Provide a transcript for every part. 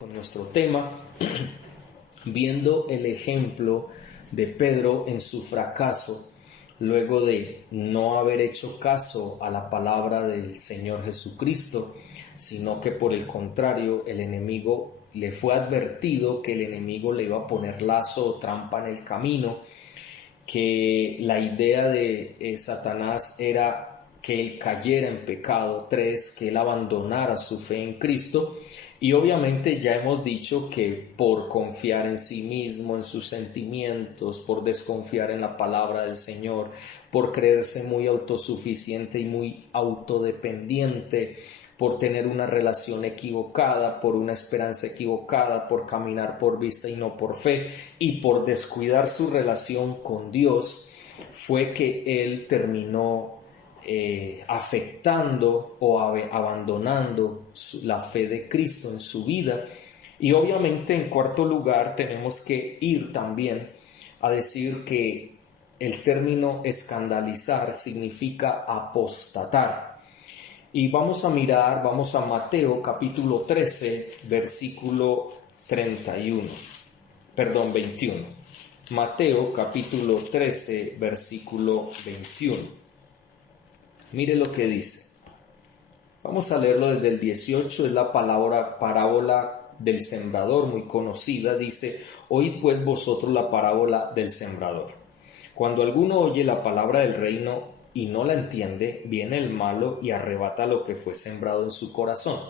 Con nuestro tema, viendo el ejemplo de Pedro en su fracaso, luego de no haber hecho caso a la palabra del Señor Jesucristo, sino que por el contrario el enemigo le fue advertido que el enemigo le iba a poner lazo o trampa en el camino, que la idea de Satanás era que él cayera en pecado, 3, que él abandonara su fe en Cristo. Y obviamente ya hemos dicho que por confiar en sí mismo, en sus sentimientos, por desconfiar en la palabra del Señor, por creerse muy autosuficiente y muy autodependiente, por tener una relación equivocada, por una esperanza equivocada, por caminar por vista y no por fe, y por descuidar su relación con Dios, fue que él terminó afectando o abandonando la fe de Cristo en su vida. Y obviamente, en cuarto lugar, tenemos que ir también a decir que el término escandalizar significa apostatar. Y vamos a Mateo capítulo 13, versículo 21. Mateo capítulo 13, versículo 21. Mire lo que dice. Vamos a leerlo desde el 18, es la parábola del sembrador, muy conocida. Dice: oíd pues vosotros la parábola del sembrador. Cuando alguno oye la palabra del reino y no la entiende, viene el malo y arrebata lo que fue sembrado en su corazón.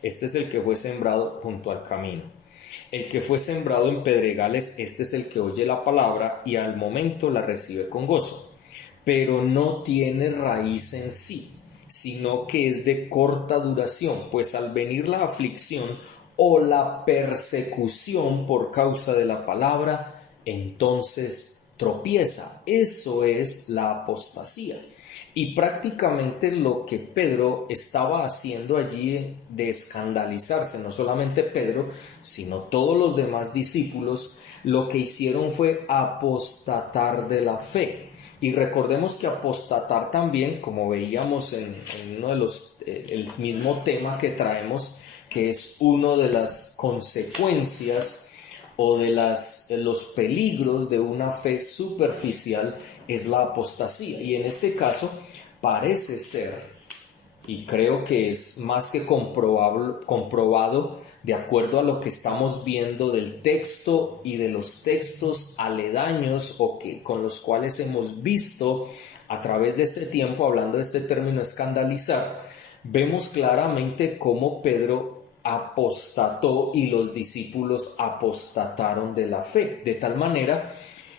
Este es el que fue sembrado junto al camino. El que fue sembrado en pedregales, este es el que oye la palabra y al momento la recibe con gozo, pero no tiene raíz en sí, sino que es de corta duración, pues al venir la aflicción o la persecución por causa de la palabra, entonces tropieza. Eso es la apostasía. Y prácticamente lo que Pedro estaba haciendo allí de escandalizarse, no solamente Pedro, sino todos los demás discípulos, lo que hicieron fue apostatar de la fe. Y recordemos que apostatar también, como veíamos en uno de el mismo tema que traemos, que es uno de las consecuencias o de los peligros de una fe superficial, es la apostasía. Y en este caso parece ser, y creo que es más que comprobado de acuerdo a lo que estamos viendo del texto y de los textos aledaños con los cuales hemos visto a través de este tiempo, hablando de este término escandalizar, vemos claramente cómo Pedro apostató y los discípulos apostataron de la fe, de tal manera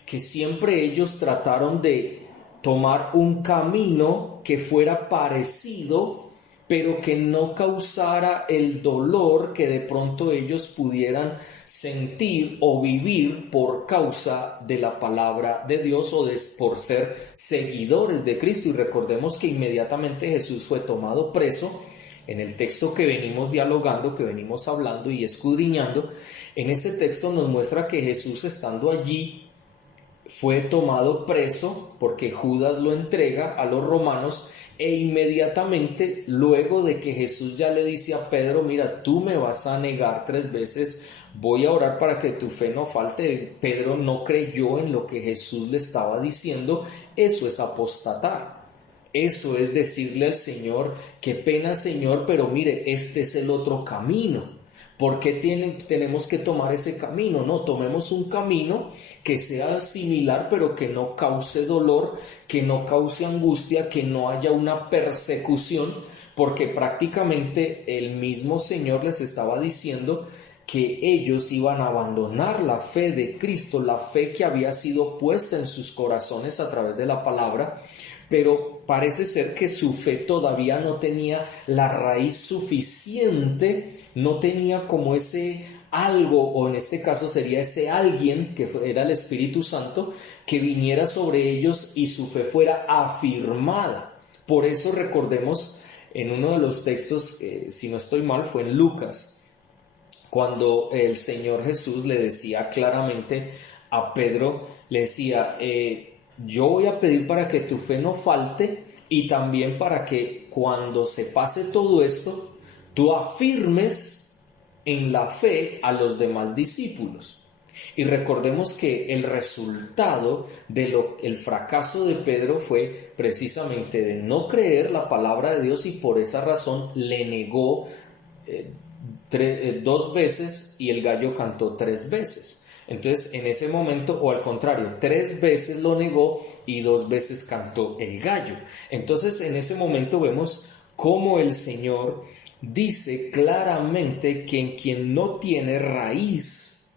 que siempre ellos trataron de tomar un camino que fuera parecido, pero que no causara el dolor que de pronto ellos pudieran sentir o vivir por causa de la palabra de Dios o por ser seguidores de Cristo. Y recordemos que inmediatamente Jesús fue tomado preso. En el texto que venimos dialogando, que venimos hablando y escudriñando, en ese texto nos muestra que Jesús, estando allí, fue tomado preso porque Judas lo entrega a los romanos, e inmediatamente luego de que Jesús ya le dice a Pedro: mira, tú me vas a negar 3 veces, voy a orar para que tu fe no falte. Pedro no creyó en lo que Jesús le estaba diciendo. Eso es apostatar. Eso es decirle al Señor: qué pena, Señor, pero mire, este es el otro camino. ¿Por qué tenemos que tomar ese camino? No, tomemos un camino que sea similar, pero que no cause dolor, que no cause angustia, que no haya una persecución, porque prácticamente el mismo Señor les estaba diciendo que ellos iban a abandonar la fe de Cristo, la fe que había sido puesta en sus corazones a través de la palabra, pero parece ser que su fe todavía no tenía la raíz suficiente, no tenía como ese algo, o en este caso sería ese alguien que era el Espíritu Santo, que viniera sobre ellos y su fe fuera afirmada. Por eso recordemos en uno de los textos, si no estoy mal, fue en Lucas, cuando el Señor Jesús le decía claramente a Pedro, le decía: yo voy a pedir para que tu fe no falte, y también para que cuando se pase todo esto, tú afirmes en la fe a los demás discípulos. Y recordemos que el resultado del fracaso de Pedro fue precisamente de no creer la palabra de Dios, y por esa razón le negó 2 veces y el gallo cantó 3 veces. Entonces, en ese momento, o al contrario, 3 veces lo negó y 2 veces cantó el gallo. Entonces, en ese momento vemos cómo el Señor dice claramente que en quien no tiene raíz,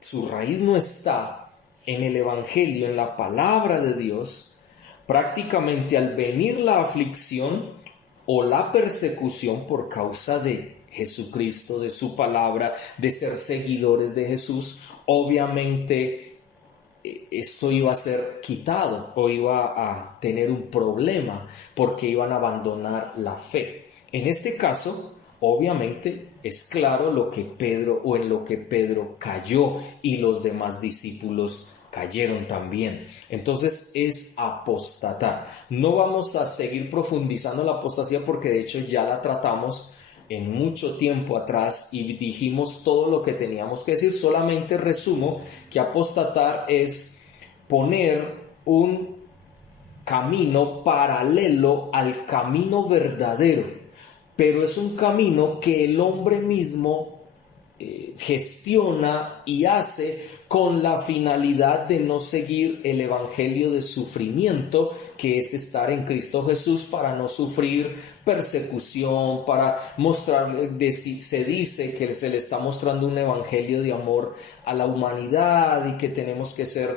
su raíz no está en el Evangelio, en la palabra de Dios, prácticamente al venir la aflicción o la persecución por causa de Jesucristo, de su palabra, de ser seguidores de Jesús, obviamente esto iba a ser quitado o iba a tener un problema porque iban a abandonar la fe. En este caso, obviamente es claro lo que Pedro, o en lo que Pedro cayó, y los demás discípulos cayeron también. Entonces es apostatar. No vamos a seguir profundizando la apostasía porque de hecho ya la tratamos en mucho tiempo atrás y dijimos todo lo que teníamos que decir. Solamente resumo que apostatar es poner un camino paralelo al camino verdadero, pero es un camino que el hombre mismo gestiona y hace con la finalidad de no seguir el evangelio de sufrimiento, que es estar en Cristo Jesús para no sufrir persecución, para mostrar, se dice que se le está mostrando un evangelio de amor a la humanidad y que tenemos que ser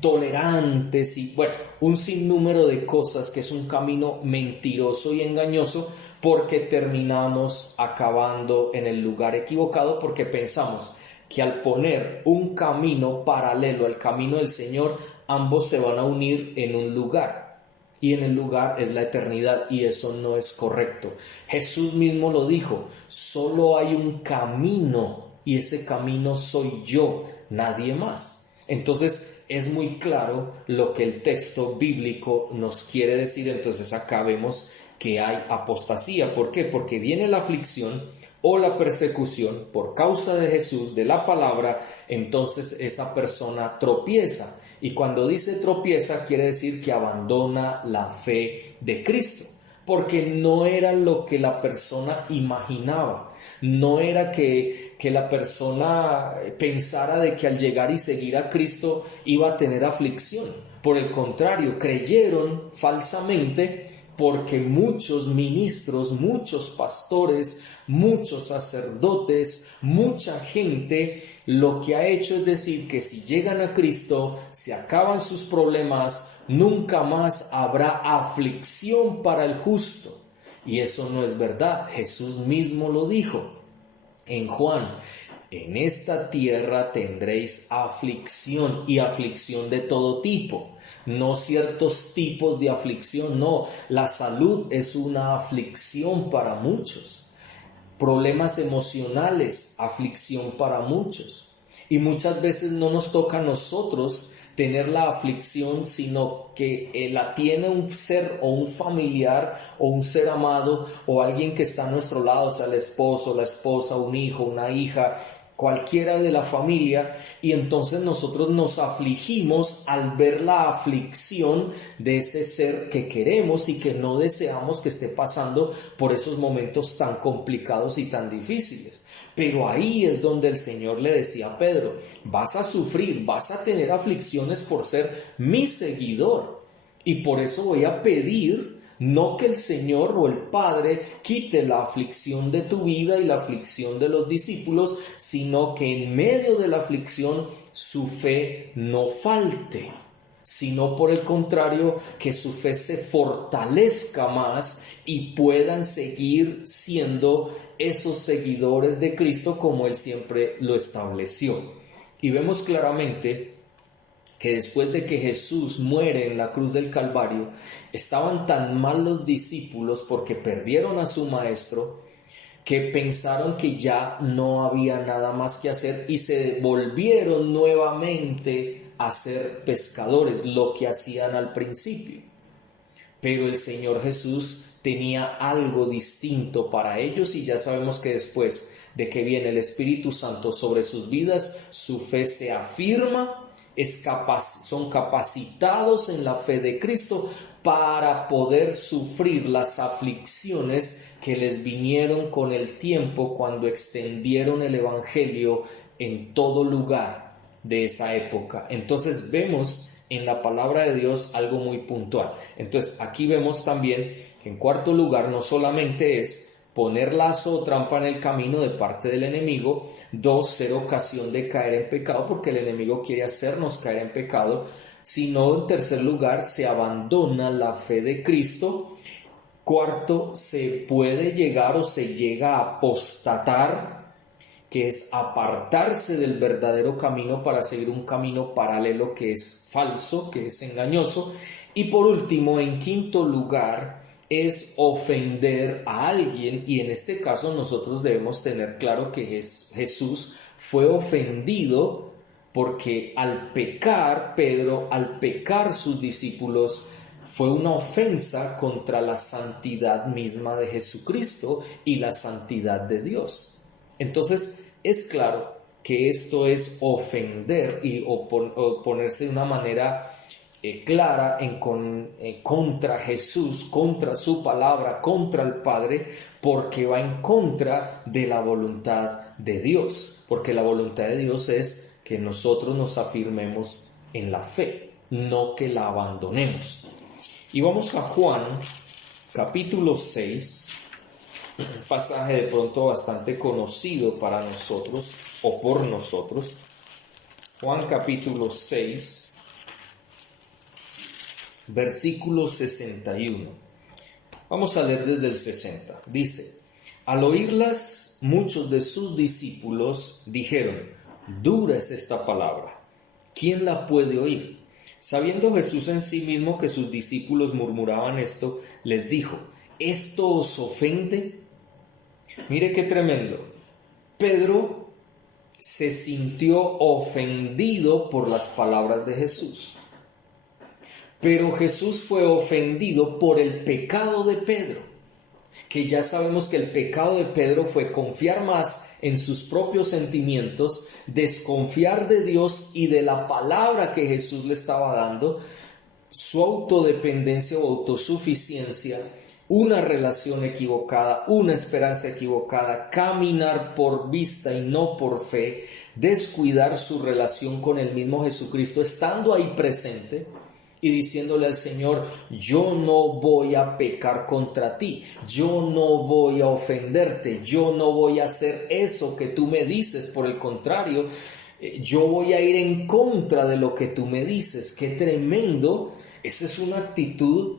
tolerantes y bueno, un sinnúmero de cosas, que es un camino mentiroso y engañoso, porque terminamos acabando en el lugar equivocado, porque pensamos que al poner un camino paralelo al camino del Señor, ambos se van a unir en un lugar, y en el lugar es la eternidad, y eso no es correcto. Jesús mismo lo dijo: solo hay un camino, y ese camino soy yo, nadie más. Entonces es muy claro lo que el texto bíblico nos quiere decir. Entonces acá vemos que hay apostasía. ¿Por qué? Porque viene la aflicción o la persecución por causa de Jesús, de la palabra, entonces esa persona tropieza. Y cuando dice tropieza, quiere decir que abandona la fe de Cristo, porque no era lo que la persona imaginaba, no era que la persona pensara de que al llegar y seguir a Cristo iba a tener aflicción. Por el contrario, creyeron falsamente, porque muchos ministros, muchos pastores, muchos sacerdotes, mucha gente lo que ha hecho es decir que si llegan a Cristo se acaban sus problemas, nunca más habrá aflicción para el justo. Y eso no es verdad. Jesús mismo lo dijo en Juan: en esta tierra tendréis aflicción, y aflicción de todo tipo, no ciertos tipos de aflicción, no, la salud es una aflicción para muchos, problemas emocionales, aflicción para muchos, y muchas veces no nos toca a nosotros tener la aflicción, sino que la tiene un ser o un familiar o un ser amado o alguien que está a nuestro lado, o sea, el esposo, la esposa, un hijo, una hija, cualquiera de la familia, y entonces nosotros nos afligimos al ver la aflicción de ese ser que queremos y que no deseamos que esté pasando por esos momentos tan complicados y tan difíciles. Pero ahí es donde el Señor le decía a Pedro: vas a sufrir, vas a tener aflicciones por ser mi seguidor, y por eso voy a pedir no que el Señor o el Padre quite la aflicción de tu vida y la aflicción de los discípulos, sino que en medio de la aflicción su fe no falte, sino por el contrario, que su fe se fortalezca más y puedan seguir siendo esos seguidores de Cristo como Él siempre lo estableció. Y vemos claramente que después de que Jesús muere en la cruz del Calvario, estaban tan mal los discípulos porque perdieron a su maestro, que pensaron que ya no había nada más que hacer y se volvieron nuevamente a ser pescadores, lo que hacían al principio. Pero el Señor Jesús tenía algo distinto para ellos, y ya sabemos que después de que viene el Espíritu Santo sobre sus vidas, su fe se afirma, son capacitados en la fe de Cristo para poder sufrir las aflicciones que les vinieron con el tiempo cuando extendieron el Evangelio en todo lugar de esa época. Entonces vemos en la palabra de Dios algo muy puntual. Entonces aquí vemos también, en cuarto lugar, no solamente es poner lazo o trampa en el camino de parte del enemigo. 2, ser ocasión de caer en pecado, porque el enemigo quiere hacernos caer en pecado. Sino, en tercer lugar, se abandona la fe de Cristo. Cuarto, se puede llegar o se llega a apostatar, que es apartarse del verdadero camino para seguir un camino paralelo que es falso, que es engañoso. Y por último, en quinto lugar, es ofender a alguien, y en este caso nosotros debemos tener claro que Jesús fue ofendido porque al pecar Pedro, al pecar sus discípulos, fue una ofensa contra la santidad misma de Jesucristo y la santidad de Dios. Entonces es claro que esto es ofender o ponerse de una manera clara contra Jesús, contra su palabra, contra el Padre, porque va en contra de la voluntad de Dios, porque la voluntad de Dios es que nosotros nos afirmemos en la fe, no que la abandonemos. Y vamos a Juan capítulo 6, un pasaje de pronto bastante conocido para nosotros o por nosotros. Juan capítulo 6, versículo 61. Vamos a leer desde el 60. Dice: al oírlas, muchos de sus discípulos dijeron: dura es esta palabra, ¿quién la puede oír? Sabiendo Jesús en sí mismo que sus discípulos murmuraban esto, les dijo: ¿esto os ofende? Mire qué tremendo. Pedro se sintió ofendido por las palabras de Jesús. Pero Jesús fue ofendido por el pecado de Pedro, que ya sabemos que el pecado de Pedro fue confiar más en sus propios sentimientos, desconfiar de Dios y de la palabra que Jesús le estaba dando, su autodependencia o autosuficiencia, una relación equivocada, una esperanza equivocada, caminar por vista y no por fe, descuidar su relación con el mismo Jesucristo, estando ahí presente y diciéndole al Señor: yo no voy a pecar contra ti, yo no voy a ofenderte, yo no voy a hacer eso que tú me dices, por el contrario, yo voy a ir en contra de lo que tú me dices. ¡Qué tremendo! Esa es una actitud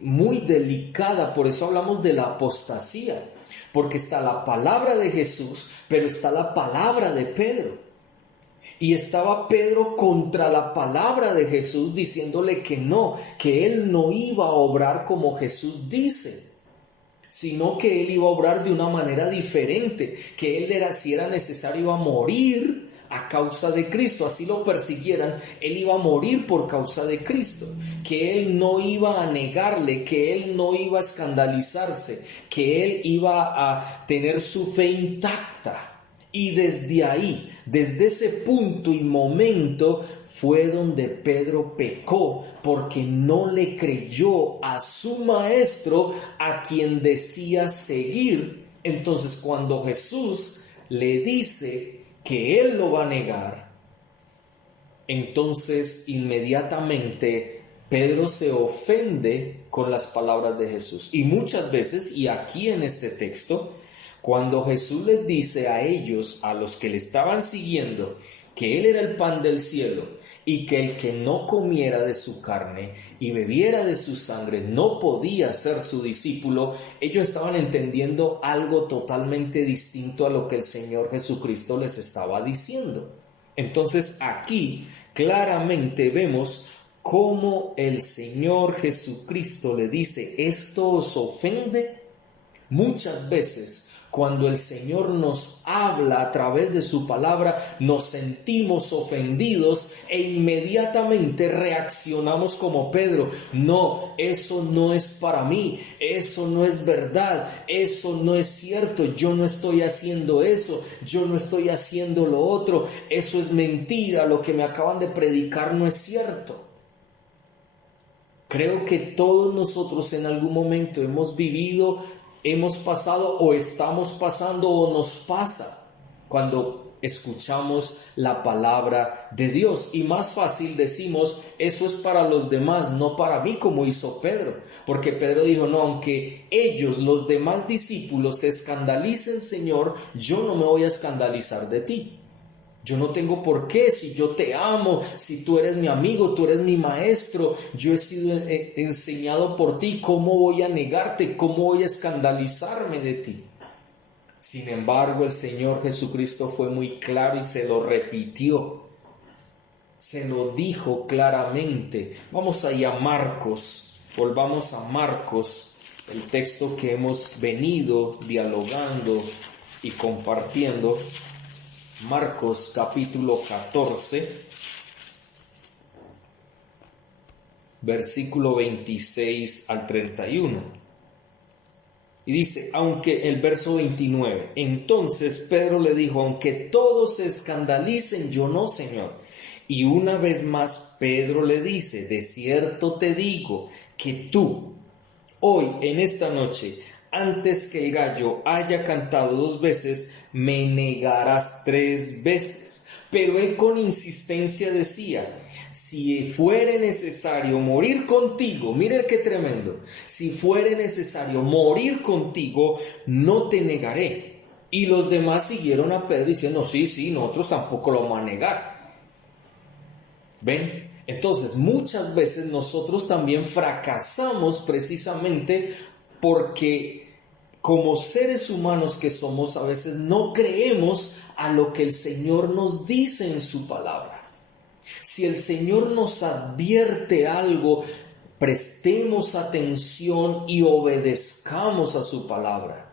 muy delicada. Por eso hablamos de la apostasía, porque está la palabra de Jesús, pero está la palabra de Pedro. Y estaba Pedro contra la palabra de Jesús, diciéndole que no, que él no iba a obrar como Jesús dice, sino que él iba a obrar de una manera diferente, que él si era necesario, iba a morir a causa de Cristo. Así lo persiguieran, él iba a morir por causa de Cristo, que él no iba a negarle, que él no iba a escandalizarse, que él iba a tener su fe intacta. Y desde ahí, desde ese punto y momento, fue donde Pedro pecó, porque no le creyó a su maestro, a quien decía seguir. Entonces, cuando Jesús le dice que él lo va a negar, entonces inmediatamente Pedro se ofende con las palabras de Jesús. Y muchas veces, y aquí en este texto, cuando Jesús les dice a ellos, a los que le estaban siguiendo, que Él era el pan del cielo y que el que no comiera de su carne y bebiera de su sangre no podía ser su discípulo, ellos estaban entendiendo algo totalmente distinto a lo que el Señor Jesucristo les estaba diciendo. Entonces aquí claramente vemos cómo el Señor Jesucristo le dice: ¿esto os ofende? Muchas veces, cuando el Señor nos habla a través de su palabra, nos sentimos ofendidos e inmediatamente reaccionamos como Pedro. No, eso no es para mí, eso no es verdad, eso no es cierto, yo no estoy haciendo eso, yo no estoy haciendo lo otro, eso es mentira, lo que me acaban de predicar no es cierto. Creo que todos nosotros en algún momento hemos vivido, hemos pasado o estamos pasando o nos pasa cuando escuchamos la palabra de Dios. Y más fácil decimos, eso es para los demás, no para mí, como hizo Pedro. Porque Pedro dijo, no, aunque ellos, los demás discípulos, se escandalicen, Señor, yo no me voy a escandalizar de ti. Yo no tengo por qué, si yo te amo, si tú eres mi amigo, tú eres mi maestro, yo he sido enseñado por ti, ¿cómo voy a negarte? ¿Cómo voy a escandalizarme de ti? Sin embargo, el Señor Jesucristo fue muy claro y se lo repitió, se lo dijo claramente. Vamos ahí a Marcos, volvamos a Marcos, el texto que hemos venido dialogando y compartiendo. Marcos capítulo 14, versículo 26 al 31. Y dice, aunque el verso 29, entonces Pedro le dijo, aunque todos se escandalicen, yo no, Señor. Y una vez más Pedro le dice, de cierto te digo que tú, hoy en esta noche, antes que el gallo haya cantado 2 veces, me negarás 3 veces. Pero él con insistencia decía, si fuere necesario morir contigo, mire qué tremendo, si fuere necesario morir contigo, no te negaré. Y los demás siguieron a Pedro diciendo, sí, nosotros tampoco lo vamos a negar. ¿Ven? Entonces, muchas veces nosotros también fracasamos precisamente porque como seres humanos que somos, a veces no creemos a lo que el Señor nos dice en su palabra. Si el Señor nos advierte algo, prestemos atención y obedezcamos a su palabra.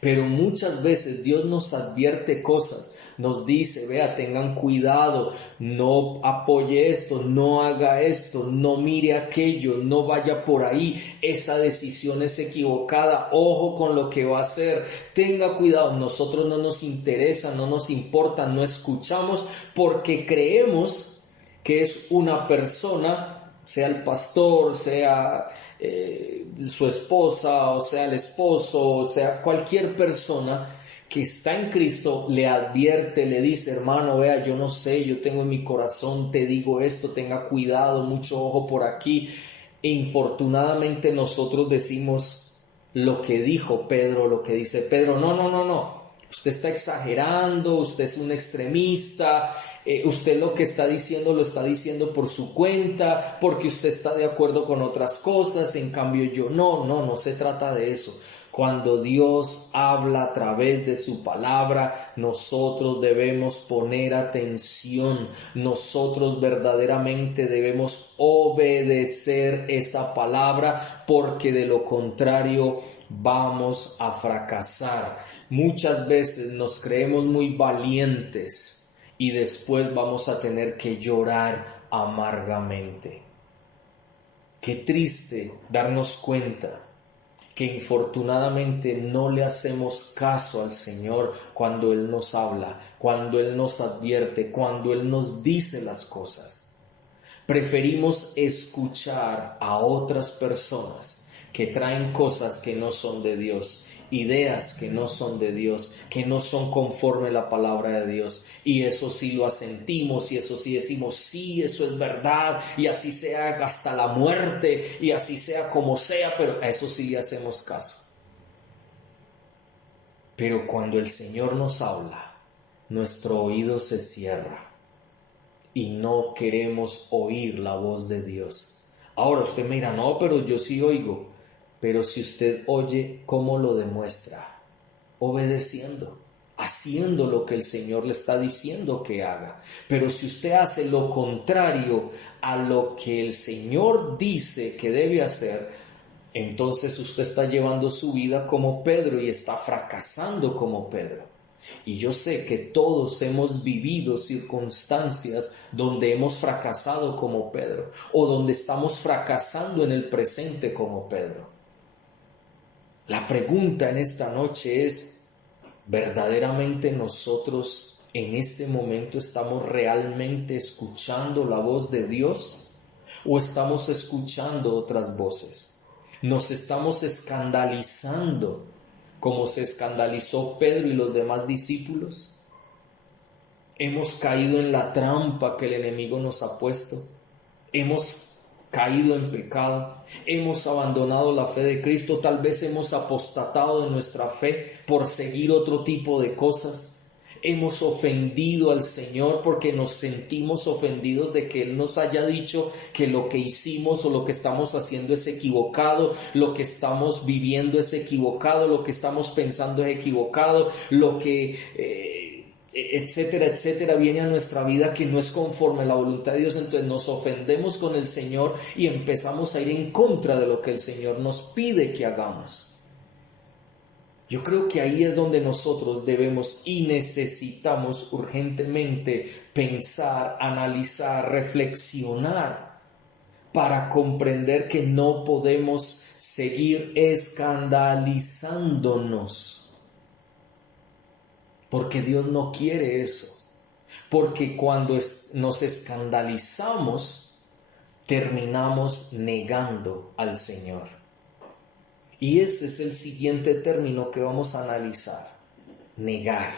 Pero muchas veces Dios nos advierte cosas, nos dice, vea, tengan cuidado, no apoye esto, no haga esto, no mire aquello, no vaya por ahí, esa decisión es equivocada, ojo con lo que va a hacer, tenga cuidado. Nosotros no nos interesa, no nos importa, no escuchamos porque creemos que es una persona, sea el pastor, sea su esposa, o sea el esposo, o sea cualquier persona que está en Cristo, le advierte, le dice, hermano, vea, yo no sé, yo tengo en mi corazón, te digo esto, tenga cuidado, mucho ojo por aquí. E infortunadamente nosotros decimos lo que dijo Pedro, lo que dice Pedro, no, usted está exagerando, usted es un extremista, usted lo que está diciendo lo está diciendo por su cuenta, porque usted está de acuerdo con otras cosas, en cambio yo no se trata de eso. Cuando Dios habla a través de su palabra, nosotros debemos poner atención, nosotros verdaderamente debemos obedecer esa palabra, porque de lo contrario vamos a fracasar. Muchas veces nos creemos muy valientes y después vamos a tener que llorar amargamente. Qué triste darnos cuenta que infortunadamente no le hacemos caso al Señor cuando Él nos habla, cuando Él nos advierte, cuando Él nos dice las cosas. Preferimos escuchar a otras personas que traen cosas que no son de Dios, ideas que no son de Dios, que no son conforme a la palabra de Dios, y eso sí lo asentimos, y eso sí decimos, sí, eso es verdad, y así sea hasta la muerte, y así sea como sea, pero a eso sí le hacemos caso. Pero cuando el Señor nos habla, nuestro oído se cierra y no queremos oír la voz de Dios. Ahora usted me dirá, no, pero yo sí oigo. Pero si usted oye, ¿cómo lo demuestra? Obedeciendo, haciendo lo que el Señor le está diciendo que haga. Pero si usted hace lo contrario a lo que el Señor dice que debe hacer, entonces usted está llevando su vida como Pedro y está fracasando como Pedro. Y yo sé que todos hemos vivido circunstancias donde hemos fracasado como Pedro o donde estamos fracasando en el presente como Pedro. La pregunta en esta noche es, ¿verdaderamente nosotros en este momento estamos realmente escuchando la voz de Dios o estamos escuchando otras voces? Nos estamos escandalizando como se escandalizó Pedro y los demás discípulos. Hemos caído en la trampa que el enemigo nos ha puesto. Hemos caído en pecado. Hemos abandonado la fe de Cristo. Tal vez hemos apostatado de nuestra fe por seguir otro tipo de cosas. Hemos ofendido al Señor porque nos sentimos ofendidos de que Él nos haya dicho que lo que hicimos o lo que estamos haciendo es equivocado, lo que estamos viviendo es equivocado, lo que estamos pensando es equivocado, lo que etcétera, etcétera, viene a nuestra vida que no es conforme a la voluntad de Dios. Entonces nos ofendemos con el Señor y empezamos a ir en contra de lo que el Señor nos pide que hagamos. Yo creo que ahí es donde nosotros debemos y necesitamos urgentemente pensar, analizar, reflexionar para comprender que no podemos seguir escandalizándonos. Porque Dios no quiere eso. Porque cuando nos escandalizamos, terminamos negando al Señor. Y ese es el siguiente término que vamos a analizar: negar.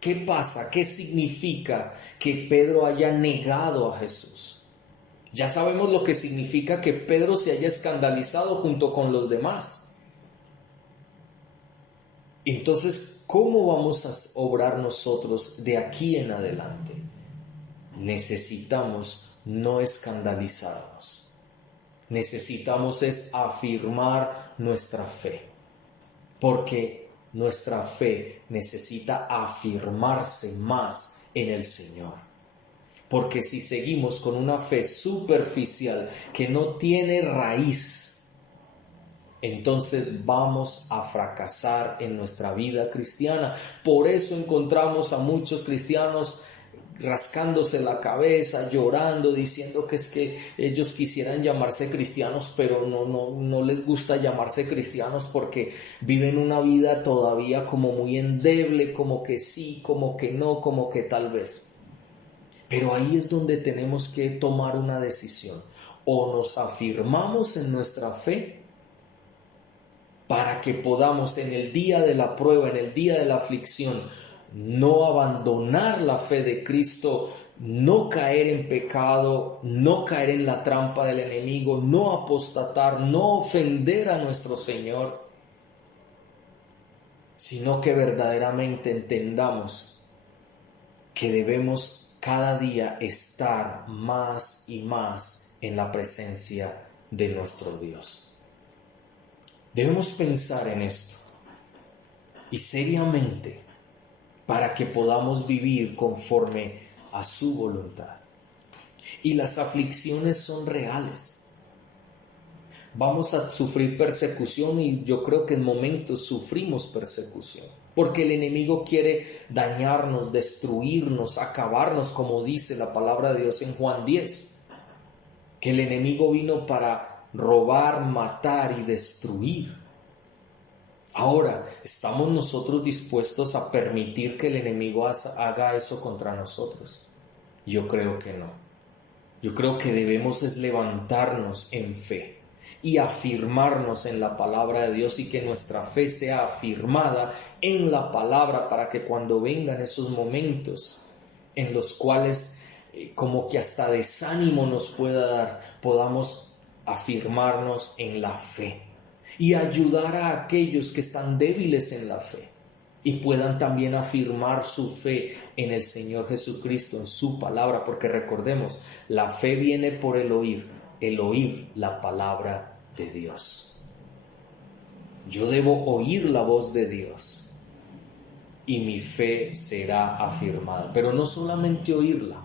¿Qué pasa? ¿Qué significa que Pedro haya negado a Jesús? Ya sabemos lo que significa que Pedro se haya escandalizado junto con los demás. Entonces, ¿cómo vamos a obrar nosotros de aquí en adelante? Necesitamos no escandalizarnos. Necesitamos es afirmar nuestra fe, porque nuestra fe necesita afirmarse más en el Señor. Porque si seguimos con una fe superficial que no tiene raíz, entonces vamos a fracasar en nuestra vida cristiana. Por eso encontramos a muchos cristianos rascándose la cabeza, llorando, diciendo que es que ellos quisieran llamarse cristianos, pero no les gusta llamarse cristianos porque viven una vida todavía como muy endeble, como que sí, como que no, como que tal vez. Pero ahí es donde tenemos que tomar una decisión. O nos afirmamos en nuestra fe para que podamos en el día de la prueba, en el día de la aflicción, no abandonar la fe de Cristo, no caer en pecado, no caer en la trampa del enemigo, no apostatar, no ofender a nuestro Señor, sino que verdaderamente entendamos que debemos cada día estar más y más en la presencia de nuestro Dios. Debemos pensar en esto y seriamente, para que podamos vivir conforme a su voluntad. Y las aflicciones son reales. Vamos a sufrir persecución y yo creo que en momentos sufrimos persecución. Porque el enemigo quiere dañarnos, destruirnos, acabarnos, como dice la palabra de Dios en Juan 10. Que el enemigo vino para robar, matar y destruir. Ahora, ¿estamos nosotros dispuestos a permitir que el enemigo haga eso contra nosotros? Yo creo que no. Yo creo que debemos es levantarnos en fe y afirmarnos en la palabra de Dios y que nuestra fe sea afirmada en la palabra para que cuando vengan esos momentos en los cuales como que hasta desánimo nos pueda dar, podamos afirmarnos en la fe. Y ayudar a aquellos que están débiles en la fe y puedan también afirmar su fe en el Señor Jesucristo, en su palabra, porque recordemos, la fe viene por el oír la palabra de Dios. Yo debo oír la voz de Dios y mi fe será afirmada, pero no solamente oírla.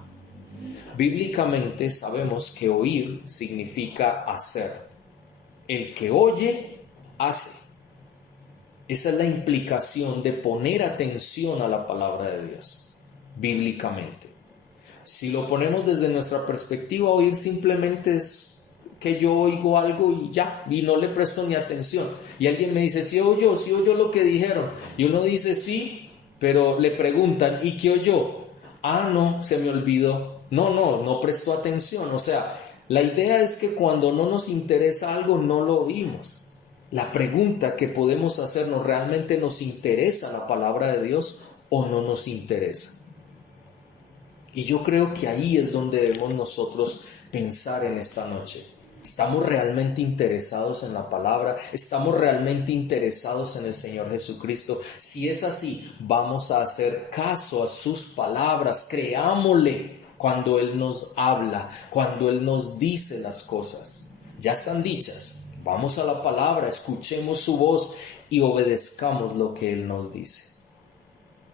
Bíblicamente sabemos que oír significa hacer. El que oye, hace. Esa es la implicación de poner atención a la palabra de Dios, bíblicamente. Si lo ponemos desde nuestra perspectiva, oír simplemente es que yo oigo algo y ya, y no le presto ni atención. Y alguien me dice, sí oyó lo que dijeron. Y uno dice, sí, pero le preguntan, ¿y qué oyó? Ah, no, se me olvidó. No prestó atención. O sea, la idea es que cuando no nos interesa algo, no lo oímos. La pregunta que podemos hacernos, ¿realmente nos interesa la palabra de Dios o no nos interesa? Y yo creo que ahí es donde debemos nosotros pensar en esta noche. ¿Estamos realmente interesados en la palabra? ¿Estamos realmente interesados en el Señor Jesucristo? Si es así, vamos a hacer caso a sus palabras, creámosle cuando Él nos habla, cuando Él nos dice las cosas. Ya están dichas. Vamos a la palabra, escuchemos su voz y obedezcamos lo que Él nos dice.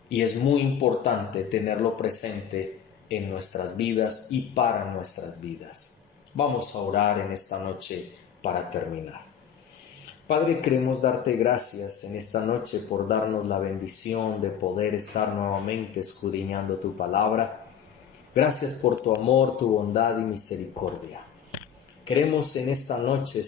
Y es muy importante tenerlo presente en nuestras vidas y para nuestras vidas. Vamos a orar en esta noche para terminar. Padre, queremos darte gracias en esta noche por darnos la bendición de poder estar nuevamente escudriñando tu palabra. Gracias por tu amor, tu bondad y misericordia. Queremos en esta noche